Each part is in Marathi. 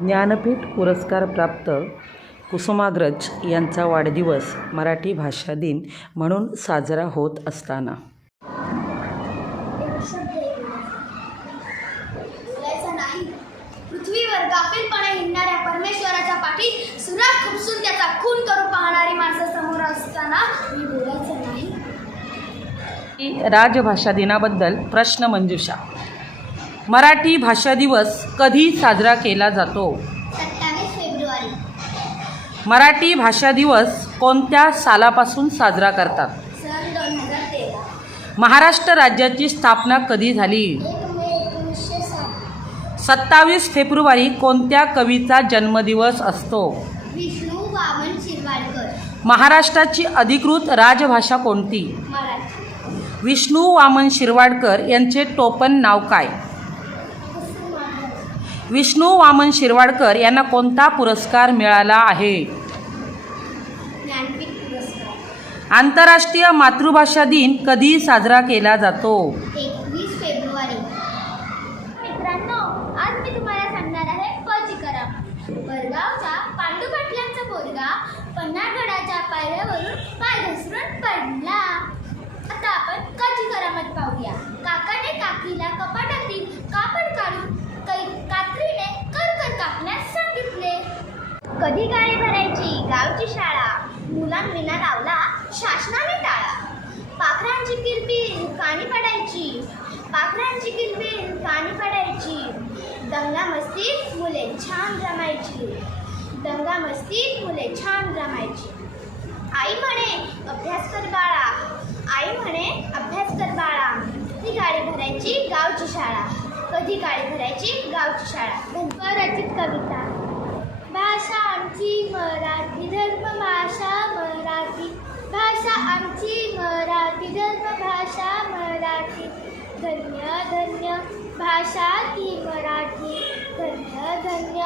ज्ञानपीठ पुरस्कार प्राप्त कुसुमाग्रज यांचा वाढदिवस मराठी भाषा दिन म्हणून साजरा होत असताना. पृथ्वीवर गाफीलपणे हिंडणाऱ्या परमेश्वराच्या पाठीत सुरात खुपसून त्याचा खून करू पाहणारी माणसं समोर असताना मी बोलायचं नाही. राजभाषा दिनाबद्दल प्रश्न मंजुषा. मराठी भाषा दिवस कधी साजरा केला जातो? सत्तावीस फेब्रुवारी. मराठी भाषा दिवस कोणत्या सालापासून साजरा करतात? महाराष्ट्र राज्याची स्थापना कधी झाली? सत्तावीस फेब्रुवारी कोणत्या कवीचा जन्मदिवस असतो? विष्णू वामन शिरवाडकर. महाराष्ट्राची अधिकृत राजभाषा कोणती? विष्णू वामन शिरवाडकर यांचे टोपण नाव काय? विष्णू वामन शिरवाडकर यांना कोणता पुरस्कार मिळाला आहे? आंतरराष्ट्रीय मातृभाषा दिन कधी साजरा केला जातो? एकवीस फेब्रुवारी. मित्रांनो आज मी तुम्हाला सांगणार आहे पचिकरम वडगावचा पांडू पाटलांचा पोरगा पन्हाळगडाच्या पायऱ्यावरून पाय घसरून पडला. आता आपण करामत पाहूया. काकाने काकीला कपाटातील कधी गाडी भरायची? गावची शाळा. मुलांविना लावला शासनाने टाळा. पाखरांची किलबिल कानी पडायची. पाखरांची किलबिल कानी पडायची. दंगा मस्तीत मुले छान रमायची. दंगा मस्तीत मुले छान रमायची. आई म्हणे अभ्यास कर बाळा. आई म्हणे अभ्यास कर बाळा. ती गाडी भरायची? गावची शाळा. कधी गाडी भरायची? गावची शाळा. रचित कविता. भाषा आमची मराठी धर्म भाषा मराठी. भाषा आमची मराठी धर्म भाषा मराठी. धन्य धन्य भाषा ती मराठी. धन्य धन्य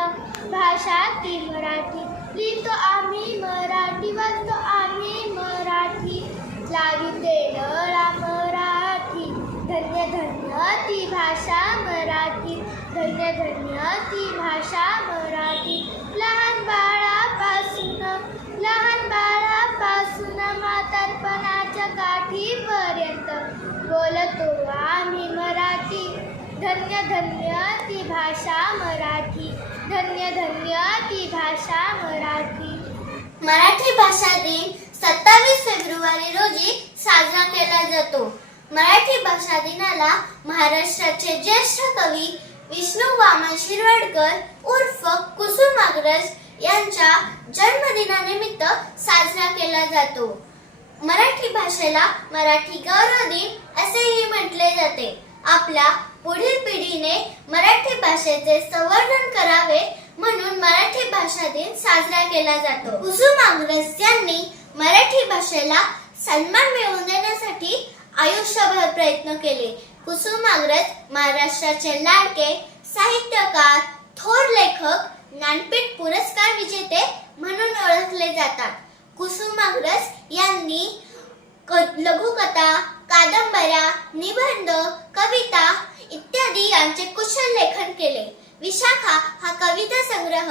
भाषा ती मराठी. लिहितो आम्ही मराठी वाचतो आम्ही मराठी. लावी डोळा मराठी. धन्य धन्य ती भाषा मराठी. धन्य धन्य ती भाषा मराठी. बोलतो आम्ही मराठी धन्य धन्य ती भाषा मराठी धन्य धन्य ती भाषा मराठी. मराठी भाषा दिन सत्तावीस फेब्रुवारी रोजी साजरा केला जातो. मराठी भाषा दिनाला महाराष्ट्राचे ज्येष्ठ कवी विष्णू वामन शिरवाडकर उर्फ कुसुमाग्रज यांच्या जन्मदिनानिमित्त साजरा केला जातो. मराठी भाषेला मराठी गौरव दिन असेही म्हटले जाते. आपल्या पुढील पिढीने मराठी भाषेचे संवर्धन करावे म्हणून मराठी भाषा दिन साजरा केला जातो. कुसुमाग्रज यांनी मराठी भाषेला सन्मान मिळवून देण्यासाठी आयुष्यभर प्रयत्न केले. कुसुमाग्रज महाराष्ट्राचे लाडके साहित्यकार थोर लेखक ज्ञानपीठ पुरस्कार विजेते म्हणून ओळखले जातात. कुसुमाग्रज यांनी क- लघुकथा कादंबऱ्या निबंध कविता इत्यादी यांचे कुशल लेखन केले. विशाखा हा कविता संग्रह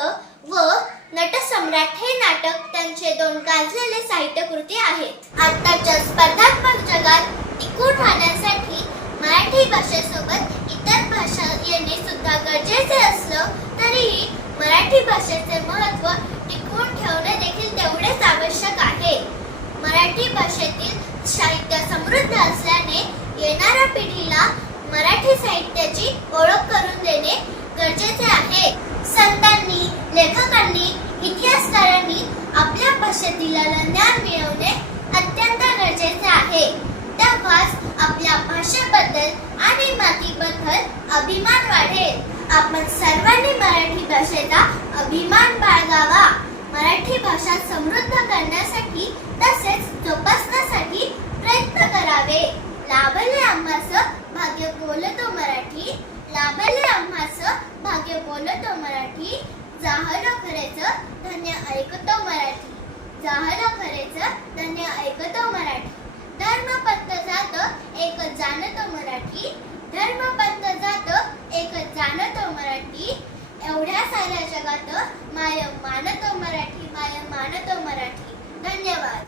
व नटसम्राट हे नाटक त्यांचे दोन गाजलेले साहित्यकृती आहेत. आताच्या स्पर्धात्मक जगात टिकून राहण्यासाठी मराठी भाषेसोबत इतर भाषा येणे सुद्धा गरजेचे असलं तरीही मराठी भाषेचे महत्त्व आवश्यक आहे. मराठी भाषेतील साहित्य समृद्ध असल्याने येणाऱ्या पिढीला मराठी साहित्याची ओळख करून देणे गरजेचे आहे. संतांनी लेखकांनी इतिहासकारांनी आपल्या भाषेतील ज्ञान मिळवणे अत्यंत गरजेचे आहे. तेव्हाच आपल्या भाषेबद्दल आणि मातीबद्दल अभिमान वाढेल. आपण सर्वांनी मराठी भाषेचा अभिमान बाळगावा. मराठी भाषा समृद्ध करण्यासाठी तसेच जोपासण्यासाठी प्रयत्न करावे. लाभले आम्हास भाग्य बोलतो मराठी. लाभले आम्हास भाग्य बोलतो मराठी. जाहल खरेच धन्य ऐकतो मराठी. जाहल खरेच धन्य ऐकतो मराठी. धर्म पंथ जात एक जाणतो मराठी. धर्म मानतो मराठी माया मानतो मराठी. धन्यवाद.